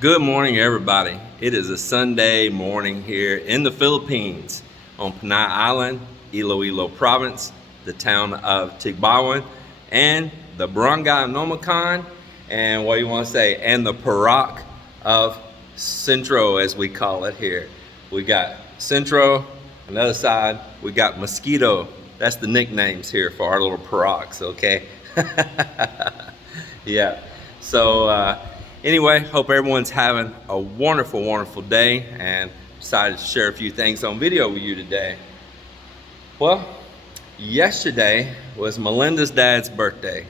Good morning, everybody. It is a Sunday morning here in the Philippines on Panay Island, Iloilo Province, the town of Tigbawan, and the barangay of Nomacan, and what do you want to say, and the Perak of Centro, as we call it here. We got Centro, on the other side, we got Mosquito. That's the nicknames here for our little Peraks, okay? Yeah. So, anyway, hope everyone's having a wonderful, wonderful day, and decided to share a few things on video with you today. Well, yesterday was Melinda's dad's birthday.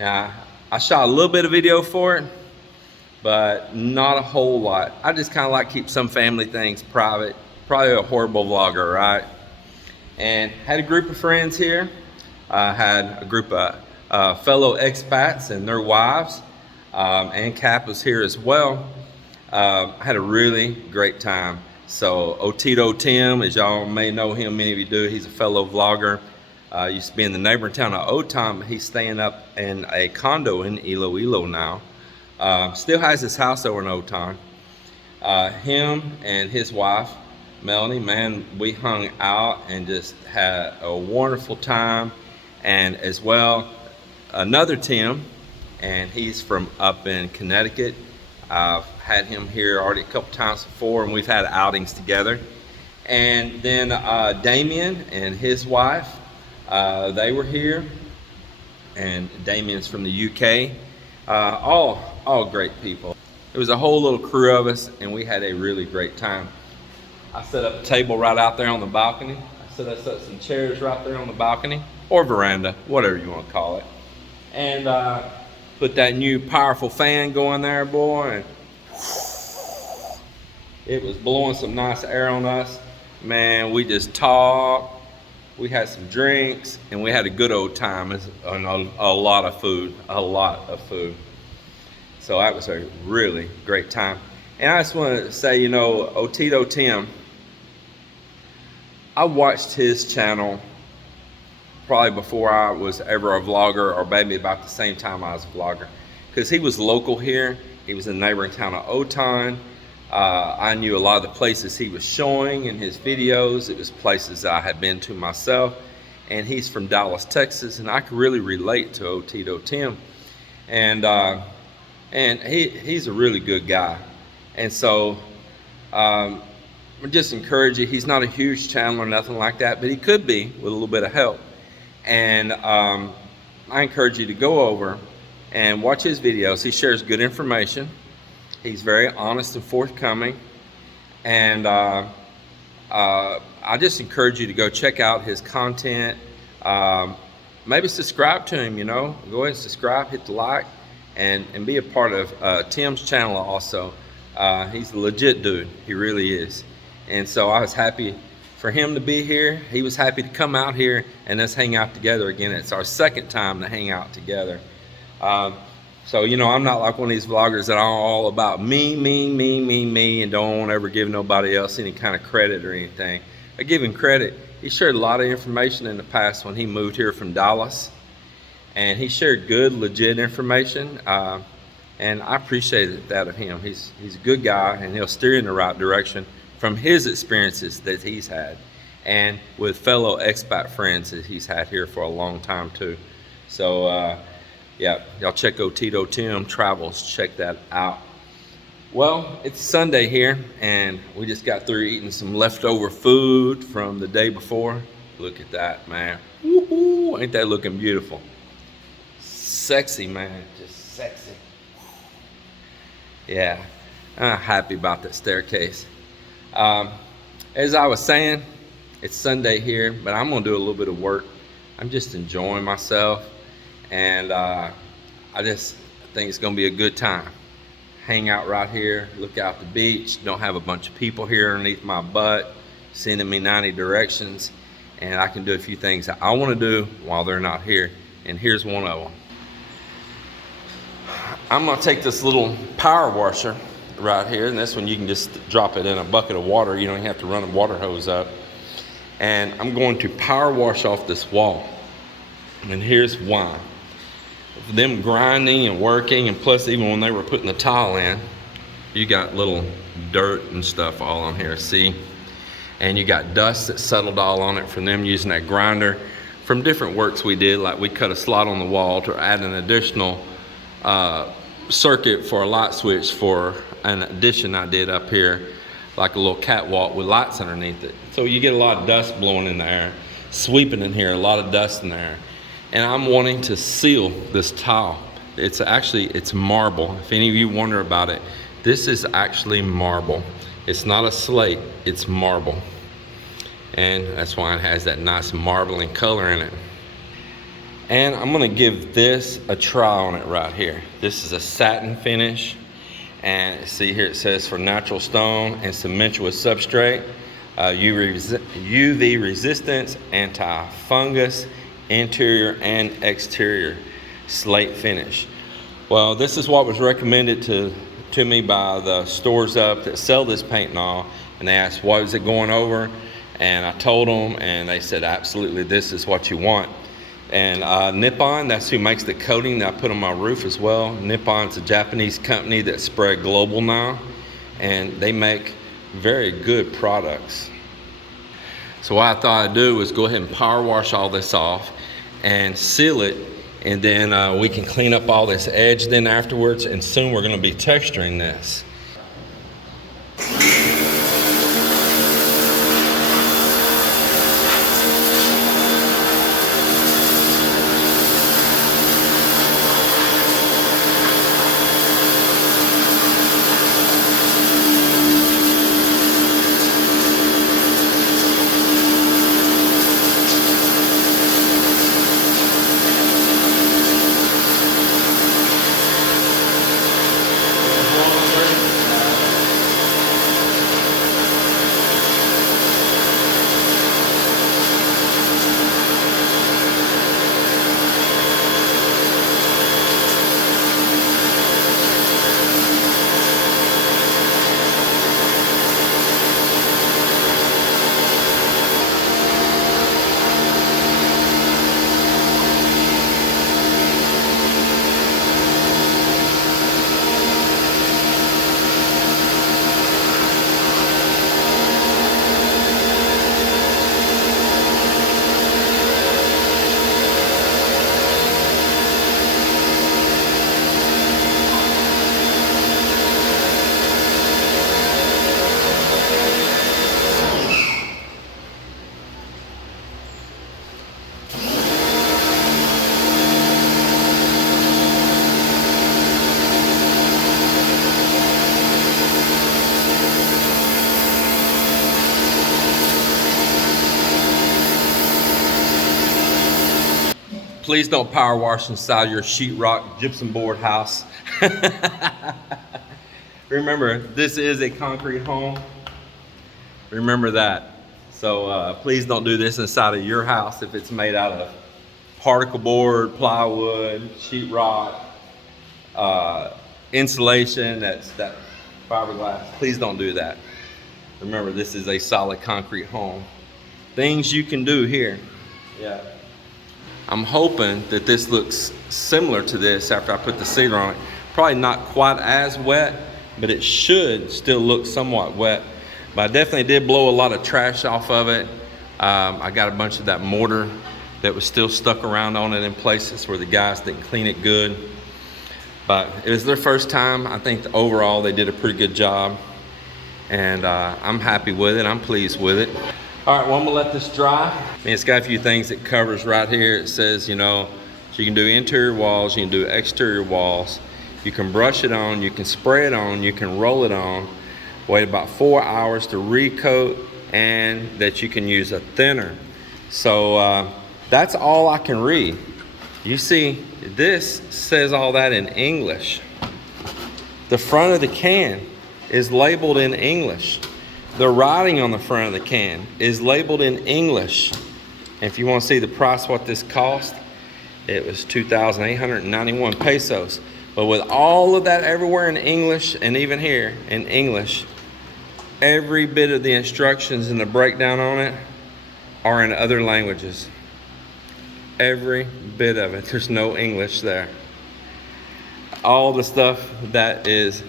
Now, I shot a little bit of video for it, but not a whole lot. I just kind of like keep some family things private. Probably a horrible vlogger, right? And had a group of friends here. Had a group of fellow expats and their wives. And Cap was here as well. I had a really great time. So Otito Tim, as y'all may know him, many of you do, he's a fellow vlogger. Used to be in the neighboring town of Otam. He's staying up in a condo in Iloilo now. Still has his house over in Otam. Him and his wife, Melanie, man, we hung out and just had a wonderful time. And as well, another Tim, and he's from up in Connecticut. I've had him here already a couple times before, and we've had outings together. And then Damien and his wife, they were here, and Damien's from the UK. All great people. It was a whole little crew of us, and we had a really great time. I set up a table right out there on the balcony. I set us up some chairs right there on the balcony, or veranda, whatever you want to call it. And put that new powerful fan going there, boy, and it was blowing some nice air on us. Man, we just talked, we had some drinks, and we had a good old time, and a lot of food. So that was a really great time. And I just want to say, Otito Tim, I watched his channel probably before I was ever a vlogger, or maybe about the same time I was a vlogger, because he was local here. He was in the neighboring town of Otan. I knew a lot of the places he was showing in his videos. It was places I had been to myself, and he's from Dallas, Texas, and I could really relate to Otito Tim. And he's a really good guy. And so I just encourage you. He's not a huge channel or nothing like that, but he could be with a little bit of help. And I encourage you to go over and watch his videos. He shares good information. He's very honest and forthcoming. And I just encourage you to go check out his content. Maybe subscribe to him, Go ahead and subscribe, hit the like, and be a part of Tim's channel also. He's a legit dude. He really is. And so I was happy for him to be here. He was happy to come out here and us hang out together again. It's our second time to hang out together. So, I'm not like one of these vloggers that are all about me, and don't ever give nobody else any kind of credit or anything. I give him credit. He shared a lot of information in the past when he moved here from Dallas. And he shared good, legit information. And I appreciated that of him. He's a good guy, and he'll steer you in the right direction from his experiences that he's had, and with fellow expat friends that he's had here for a long time too. So yeah, y'all check Otito Tim Travels, check that out. Well, it's Sunday here, and we just got through eating some leftover food from the day before. Look at that, man. Woo-hoo, ain't that looking beautiful? Sexy, man, just sexy. Yeah, I'm happy about that staircase. As I was saying, it's Sunday here, but I'm gonna do a little bit of work. I'm just enjoying myself, and I just think it's gonna be a good time. Hang out right here, look out the beach, don't have a bunch of people here underneath my butt sending me 90 directions, and I can do a few things that I want to do while they're not here. And here's one of them. I'm gonna take this little power washer right here, and this one you can just drop it in a bucket of water. You don't even have to run a water hose up. And I'm going to power wash off this wall. And here's why. Them grinding and working, and plus even when they were putting the tile in, you got little dirt and stuff all on here, see? And you got dust that settled all on it from them using that grinder. From different works we did, like we cut a slot on the wall to add an additional circuit for a light switch for an addition I did up here, like a little catwalk with lights underneath it. So you get a lot of dust blowing in the air, sweeping in here, a lot of dust in there. And I'm wanting to seal this tile. It's marble. If any of you wonder about it, this is actually marble. It's not a slate, it's marble. And that's why it has that nice marbling color in it. And I'm gonna give this a try on it right here. This is a satin finish. And see here it says for natural stone and cementous substrate, UV resistance, anti-fungus, interior and exterior slate finish. Well, this is what was recommended to me by the stores up that sell this paint and all. And they asked, what is it going over? And I told them, and they said, absolutely, this is what you want. And Nippon, that's who makes the coating that I put on my roof as well. Nippon's a Japanese company that's spread global now, and they make very good products. So what I thought I'd do was go ahead and power wash all this off and seal it, and then we can clean up all this edge then afterwards, and soon we're gonna be texturing this. Please don't power wash inside your sheetrock gypsum board house. Remember, this is a concrete home. Remember that. So please don't do this inside of your house if it's made out of particle board, plywood, sheetrock, insulation, that fiberglass. Please don't do that. Remember, this is a solid concrete home. Things you can do here. Yeah. I'm hoping that this looks similar to this after I put the sealer on it. Probably not quite as wet, but it should still look somewhat wet. But I definitely did blow a lot of trash off of it. I got a bunch of that mortar that was still stuck around on it in places where the guys didn't clean it good. But it was their first time. I think overall they did a pretty good job. And I'm happy with it. I'm pleased with it. All right, well, I'm gonna let this dry. I mean, it's got a few things it covers right here. It says, you know, so you can do interior walls, you can do exterior walls. You can brush it on, you can spray it on, you can roll it on. Wait about 4 hours to recoat, and that you can use a thinner. So that's all I can read. You see, this says all that in English. The front of the can is labeled in English. The writing on the front of the can is labeled in English. And if you want to see the price, what this cost, it was 2,891 pesos. But with all of that everywhere in English, and even here in English, every bit of the instructions and the breakdown on it are in other languages. Every bit of it. There's no English there. All the stuff that is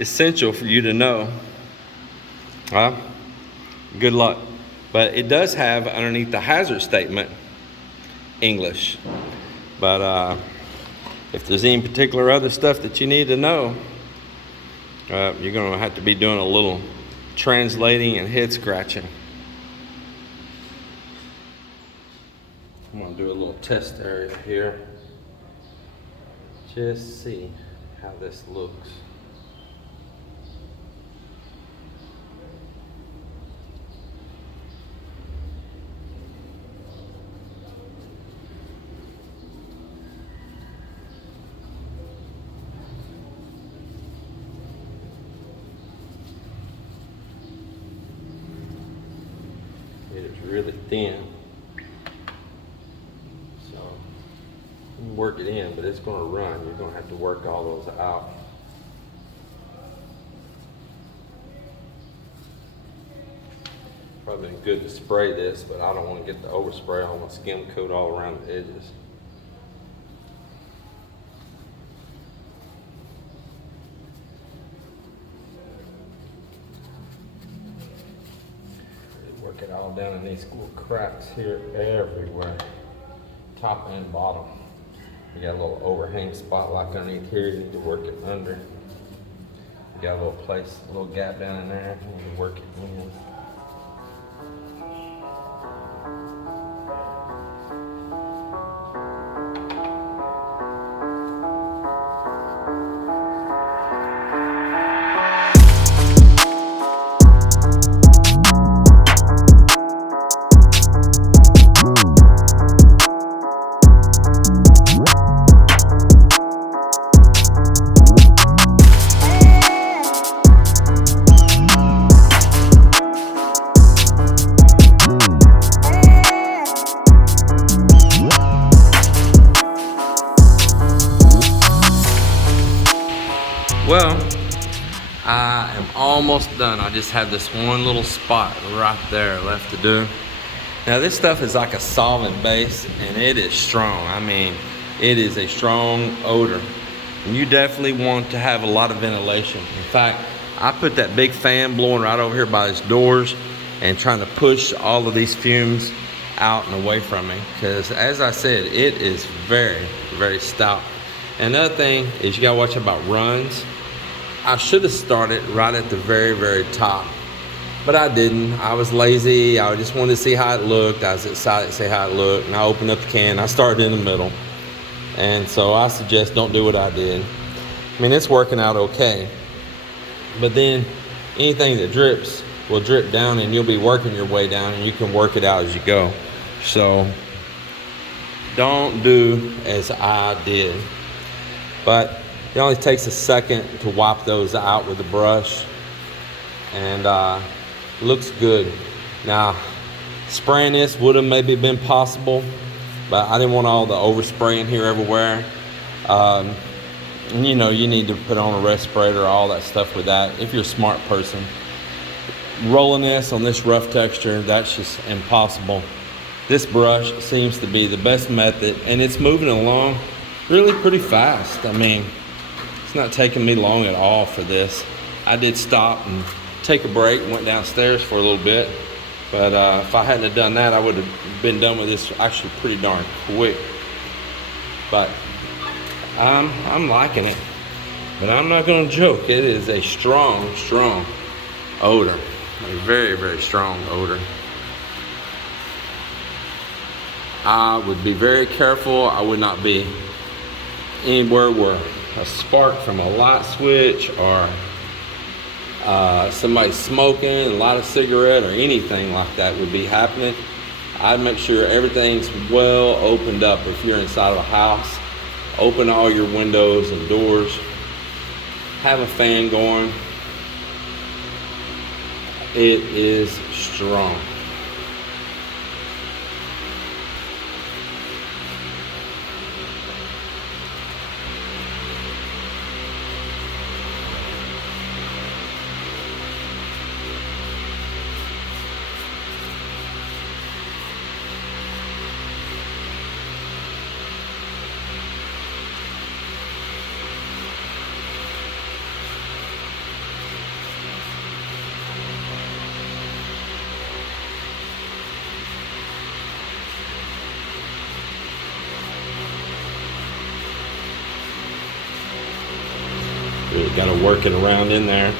essential for you to know. Good luck. But it does have underneath the hazard statement English. But if there's any particular other stuff that you need to know, you're going to have to be doing a little translating and head scratching. I'm going to do a little test area here. Just see how this looks. It is really thin. Work it in, but it's going to run. You're going to have to work all those out. Probably been good to spray this, but I don't want to get the overspray. I want to skim coat all around the edges. Work it all down in these little cracks here everywhere, top and bottom. You got a little overhang spot like underneath here, you need to work it under. You got a little place, a little gap down in there, you need to work it in. Well, I am almost done. I just have this one little spot right there left to do. Now this stuff is like a solid base and it is strong. I mean, it is a strong odor. And you definitely want to have a lot of ventilation. In fact, I put that big fan blowing right over here by these doors and trying to push all of these fumes out and away from me. Because as I said, it is very, very stout. And another thing is you gotta watch about runs. I should have started right at the very, very top, but I didn't. I was lazy. I just wanted to see how it looked. I was excited to see how it looked, and I opened up the can. I started in the middle, and so I suggest don't do what I did. I mean, it's working out okay, but then anything that drips will drip down, and you'll be working your way down, and you can work it out as you go. So don't do as I did, but it only takes a second to wipe those out with a brush, and looks good. Now, spraying this would have maybe been possible, but I didn't want all the overspraying here everywhere. And you know, you need to put on a respirator, all that stuff with that, if you're a smart person. Rolling this on this rough texture, that's just impossible. This brush seems to be the best method, and it's moving along really pretty fast. I mean, it's not taking me long at all for this. I did stop and take a break, went downstairs for a little bit, but if I hadn't have done that, I would have been done with this actually pretty darn quick. But I'm liking it, but I'm not going to joke. It is a strong, strong odor, a very, very strong odor. I would be very careful. I would not be anywhere where a spark from a light switch or somebody smoking, light a cigarette or anything like that would be happening. I'd make sure everything's well opened up. If you're inside of a house, open all your windows and doors, have a fan going. It is strong. we got to work it around in there.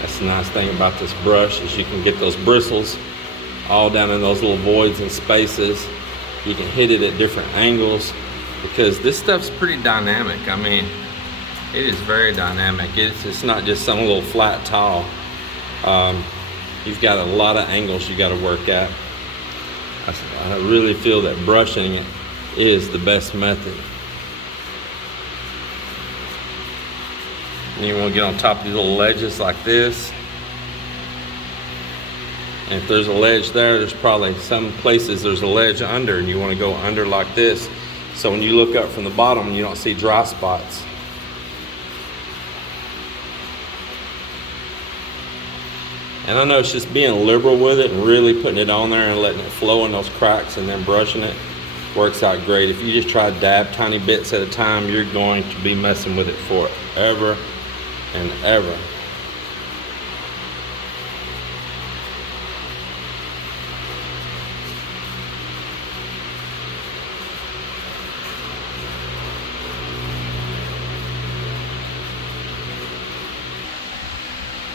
That's the nice thing about this brush, is you can get those bristles all down in those little voids and spaces. You can hit it at different angles, because this stuff's pretty dynamic. I mean, it is very dynamic. It's not just some little flat tile. You've got a lot of angles you got to work at. I really feel that brushing it is the best method. And you want to get on top of these little ledges like this. And if there's a ledge there, there's probably some places there's a ledge under, and you want to go under like this. So when you look up from the bottom, you don't see dry spots. And I know it's just being liberal with it and really putting it on there and letting it flow in those cracks and then brushing it works out great. If you just try to dab tiny bits at a time, you're going to be messing with it forever and ever.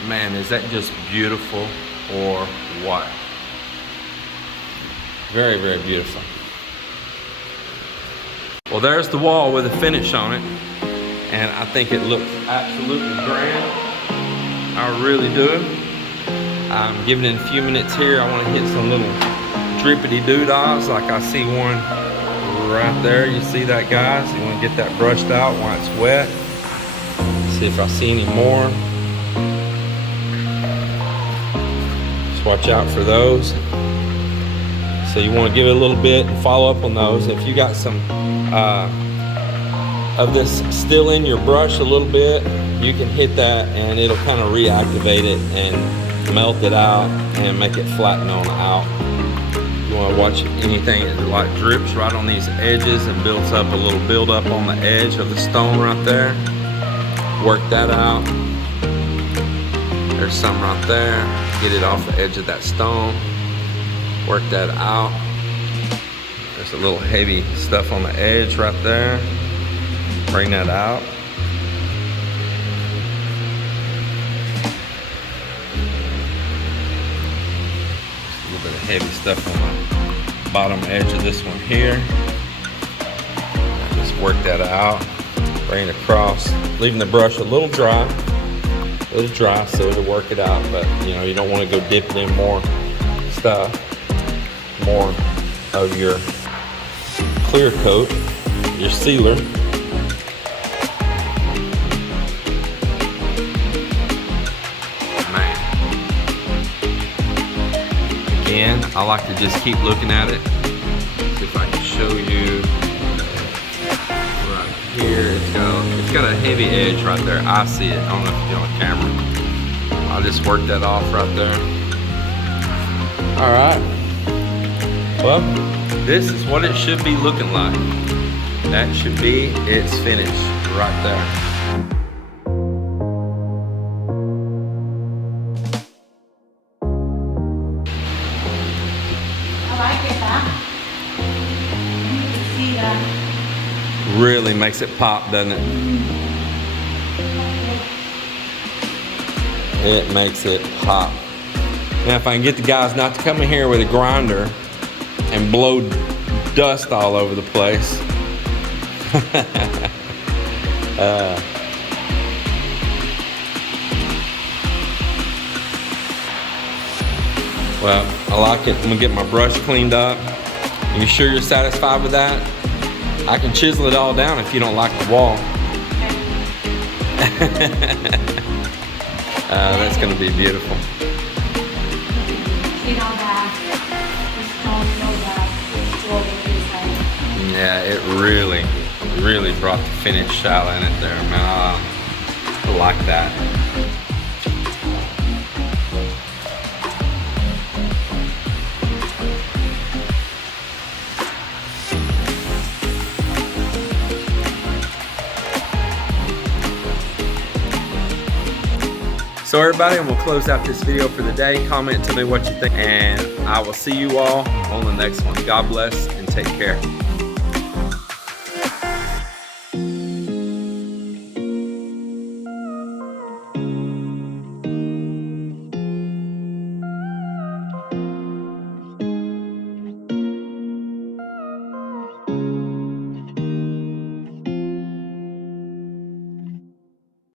Man, is that just beautiful or what? Very, very beautiful. Well, there's the wall with a finish on it, and I think it looks absolutely grand. I really do. I'm giving it a few minutes here. I want to hit some little drippity doodads, like I see one right there. You see that, guys? You want to get that brushed out while it's wet. See if I see any more. Watch out for those. So you want to give it a little bit and follow up on those. If you got some of this still in your brush a little bit, you can hit that and it'll kind of reactivate it and melt it out and make it flatten on out. You want to watch anything that like drips right on these edges and builds up a little buildup on the edge of the stone right there. Work that out. There's some right there. Get it off the edge of that stone. Work that out. There's a little heavy stuff on the edge right there. Bring that out. Just a little bit of heavy stuff on the bottom edge of this one here. Just work that out. Bring it across. Leaving the brush a little dry. So to work it out, but you know, you don't want to go dipping in more stuff, more of your clear coat, your sealer. Man, again, I like to just keep looking at it. See if I can show you right here. It's got a heavy edge right there. I see it. I don't know if you're on camera. I'll just work that off right there. All right. Well, this is what it should be looking like. That should be its finish right there. I like it, huh? You can see that. Really makes it pop, doesn't it? It makes it pop. Now, if I can get the guys not to come in here with a grinder and blow dust all over the place. Well, I like it. I'm gonna get my brush cleaned up. Are you sure you're satisfied with that? I can chisel it all down if you don't like the wall. That's going to be beautiful. Yeah, it really brought the finish out in it there, man. I like that. So everybody, we'll close out this video for the day. Comment, tell me what you think, and I will see you all on the next one. God bless and take care.